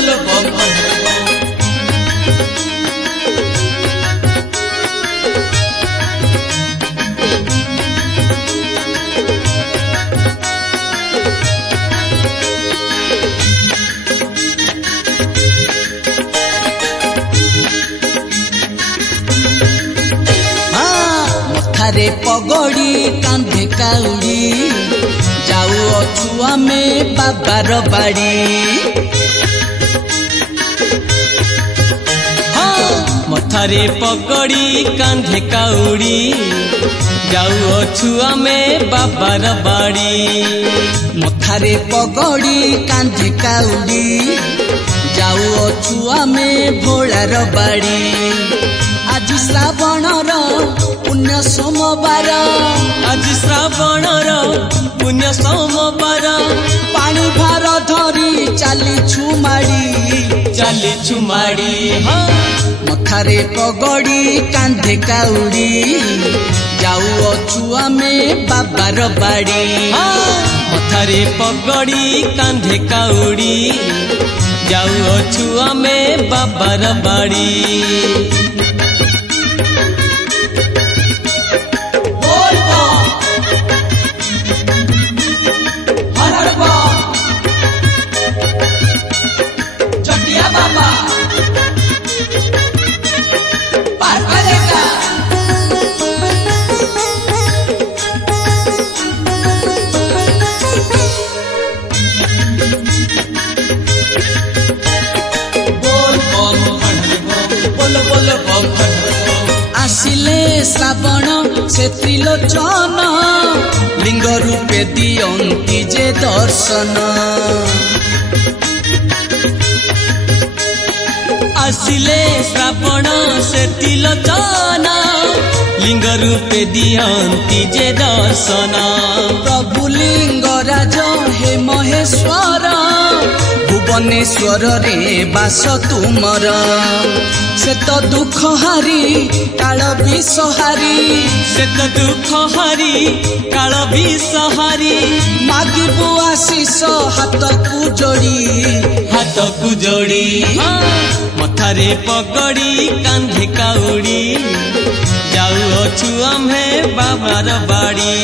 बोल बम बम। रे पगड़ी कांधे काउड़ी जाऊ अछु आमे बाबार बाड़ी। मथारे पगड़ी कांधे काउड़ी जाऊ अछु आमे बाबार बाड़ी। मथारे पगड़ी कांधे काउड़ी जाऊ अछु आमे भोलार बाड़ी। आज श्रावणर पुण्य सोमवार, आज श्रावणर पुण्य सोमवार पानी भार धरी चालीछु माड़ी। मथारे पगड़ी कांधे काउड़ी जाऊ अछु आमे बाबार बाड़ी। मथारे पगड़ी कांधे काउड़ी जाऊ अछु आमे बाबार बाड़ी। आसिले श्रावण से त्रिलोचन लिंग रूपे दियंती जे दर्शन। आसिले श्रावण से त्रिलोचन लिंग रूपे दियंती जे दर्शन। प्रभु लिंगराज हे महेश्वर भुवनेश्वर रे बास तुमर। से तो दुख हारी काल विषहारी, से तो दुख हारी काल विषहारी मागिबु आशीष हाथ को जोड़ी। मथारे पगड़ी कांधे काउड़ी जाऊ अछु आमे बाबार बाड़ी।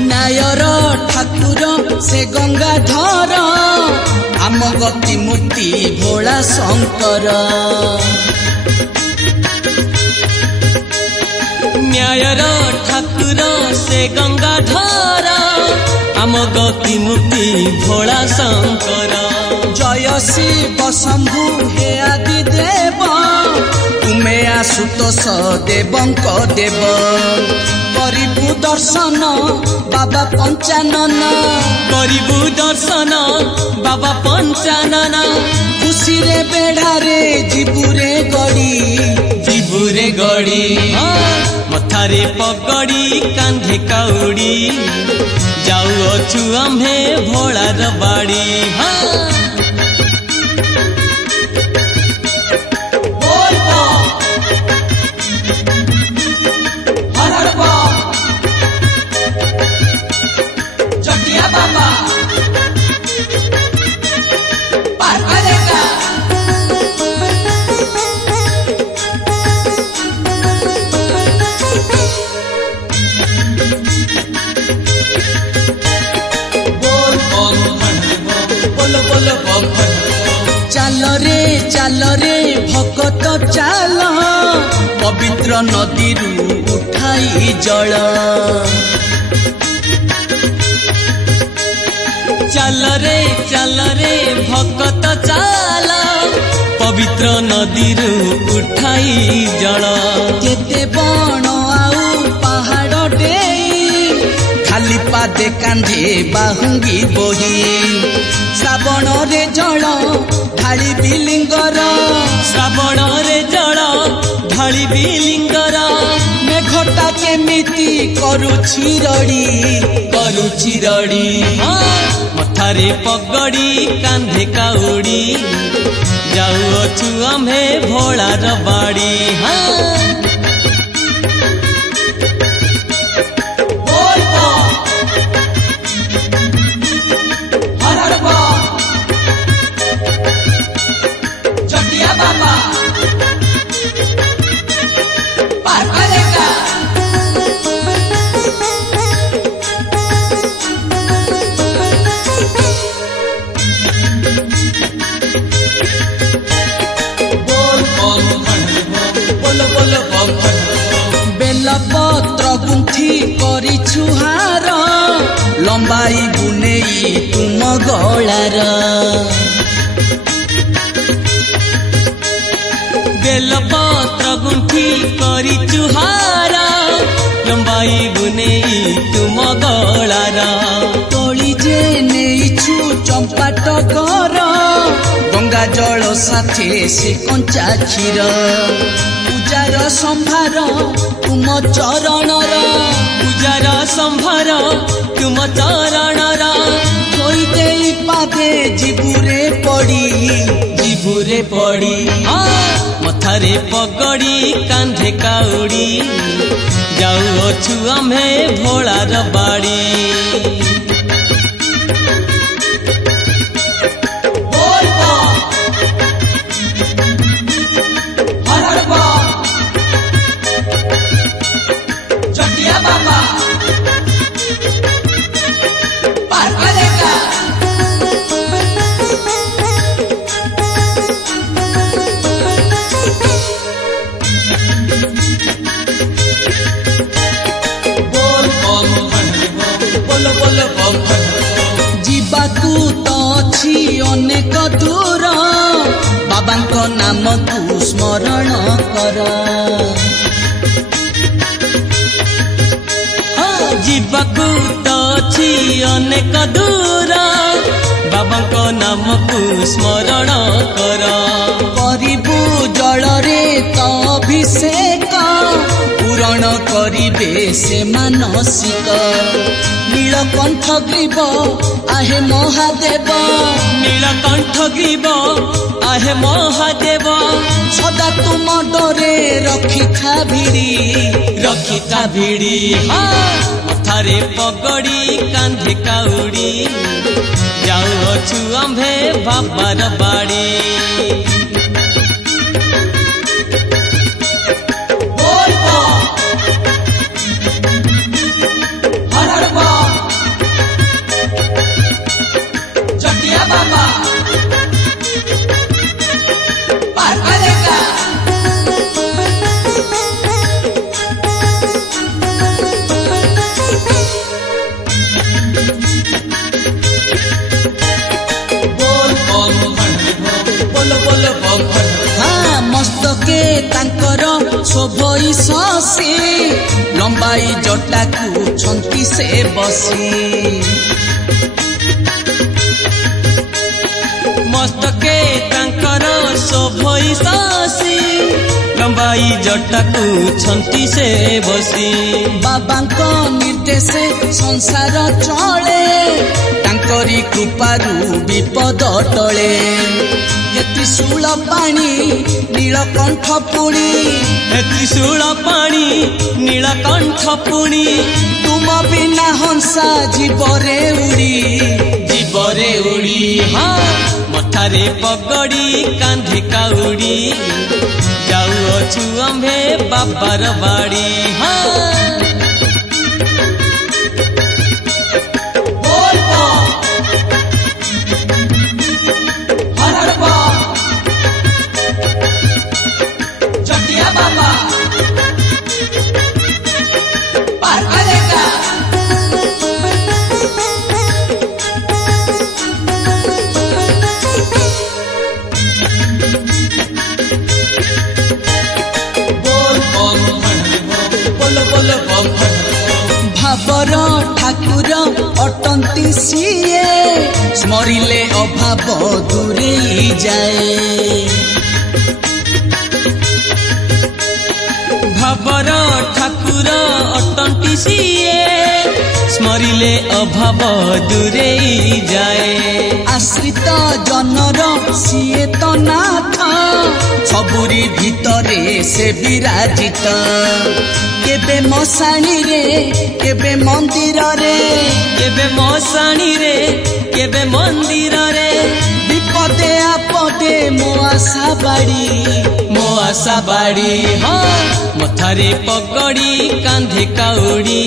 नायर ठाकुर से गंगाधर आम गति मूर्ति भोला शंकर। न्यायर ठाकुर से गंगाधर आम गति मूर्ति भोला शंकर। जय शिव शंभु हे आदि देव तुमे आशुतोष देवंक देव। करिबु दर्शन बाबा पंचानन, करिबु दर्शन बाबा पंचानन। खुशी रे बेढ़ारे जीबुरे गड़ी। मथारे पगड़ी कांधे काउड़ी जाऊ अछु आमे भोलार बाड़ी। चाल रे भगत चाल पवित्र नदी उठाई जल। चाल रे भगत चाल पवित्र नदी उठाई जल। केते बण आउ पहाड़ डेई खाली पादे कांधे बाहुंगी बोही श्रावण रे जल ढाली बिलिंगर श्रावण रे जल ढाली बिलिंगर मेघटा केमिति करुछि रड़ी मथारे पगड़ी कांधे काउड़ी जाऊछु आम्हे भोलार बाड़ी बेलपत्र गुंथी करी छुहार लंबाई बुनेई तुम गलार बेलपत्र गुंथी करी छुहार लंबाई बुनेई तुम गलार तोली जे नेइछु चंपा टगर गंगा जल साथे से कंचा क्षीर पूजार संभार तुम चरणर पूजार संभार तुम चरणर थोई देई पादे जीबुरे पड़ी मथारे पगड़ी कांधे काउड़ी जाऊछु आम्हे भोलार बाड़ी जीवाकू तो अछि अनेक दूर बाबांको नाम तू स्मरण कर जीवाकू तो अछि अनेक दूर बाबांको नाम को स्मरण कर करिबू जल रे तो अभिषेक पूरण करिबे से मानसिक नीलकंठ ग्रीव आहे महादेव नीलकंठ ग्रीव आहे महादेव सदा तुम डरे रखिथा भिड़ी मथारे पगड़ी कांधे काउड़ी जाऊछु आम्हे बाबार बाड़ी मस्तके तांकर शोभई शशि लंबाई जटाकू छंती से बसी मस्तके तांकर शोभई शशि लंबाई जटाकू छंती से बसी बाबांको निर्देश संसार चले तांकरी कृपारू विपद टले त्रिशूल पाणी नीलकंठ पुणी त्रिशूल पाणी नीलकंठ पुणी तुम बिना हंसा जीवरे उड़ी मथारे पगड़ी कांधे काउड़ी जाऊछु आम्हे बाबार बाड़ी बोल बम स्मरिले अभाव दूरेई जाए। भावर ठाकुर अटंती सिए स्मरिले अभाव दूरेई जाए। आश्रित जनर सिए तो नाथ सबुरी भितरे से विराजित। केबे मशाणी रे केबे मंदिर रे केबे मशाणी रे केबे मंदिर रे विपदे आपदे मो आशा बाड़ी हाँ मथारे पगड़ी कांधे काउड़ी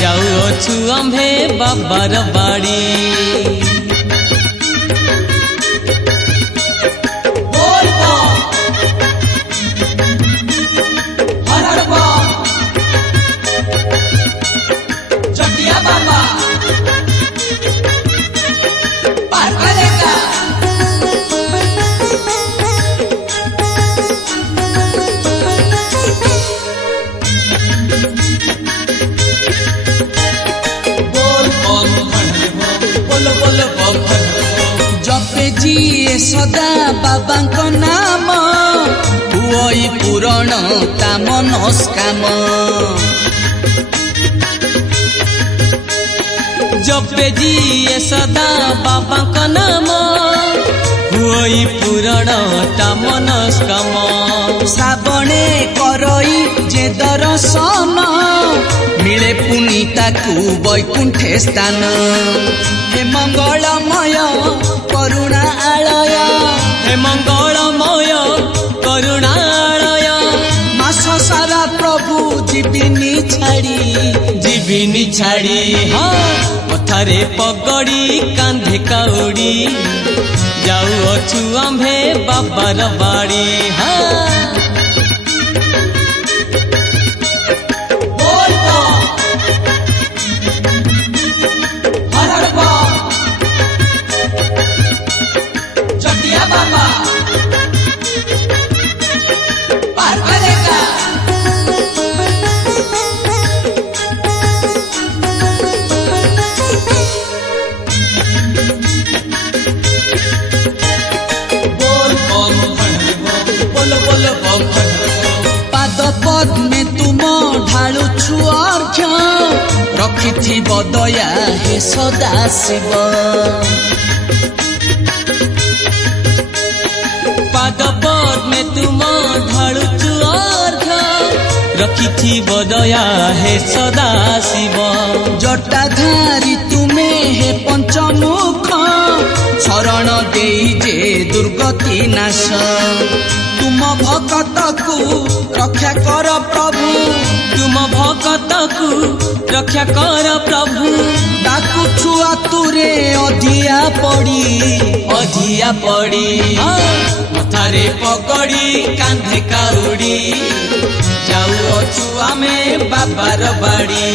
जाऊछु आम्भे बाबार बाड़ी। जपे जी सदा बाबा नाम हुई पूरण ता मनस्काम। जपे जी सदा बाबा नाम हुई पूरण ता मनस्काम। श्रावणे करई जे दर्शन मिले पुनि ताकू वैकुंठे स्थान। हे मंगलमय करुणा आलय हे मंगलमय करुणालय मास सारा प्रभु जीविनी छाड़ी हाँ मथारे पगड़ी कांधे काउड़ी जाऊछु आम्भे बाबार बाड़ी। हाँ पाद पद्मे तुम ढालुछु अर्घ्य रखिथि बदया हे सदा शिव। पाद पद्मे तुम ढालुछु अर्घ्य रखिथि बदया हे सदा शिव। जटाधारी तुमे हे पंचमुख शरण देई जे दुर्गति नाश। तुम भक्त को रक्षा कर प्रभु तुम भक्त को रक्षा कर प्रभु। डाकु छुआ तुरे अधिया पड़ी मथारे पगड़ी कांधे काउड़ी जाऊछु आमे बाबार बाड़ी।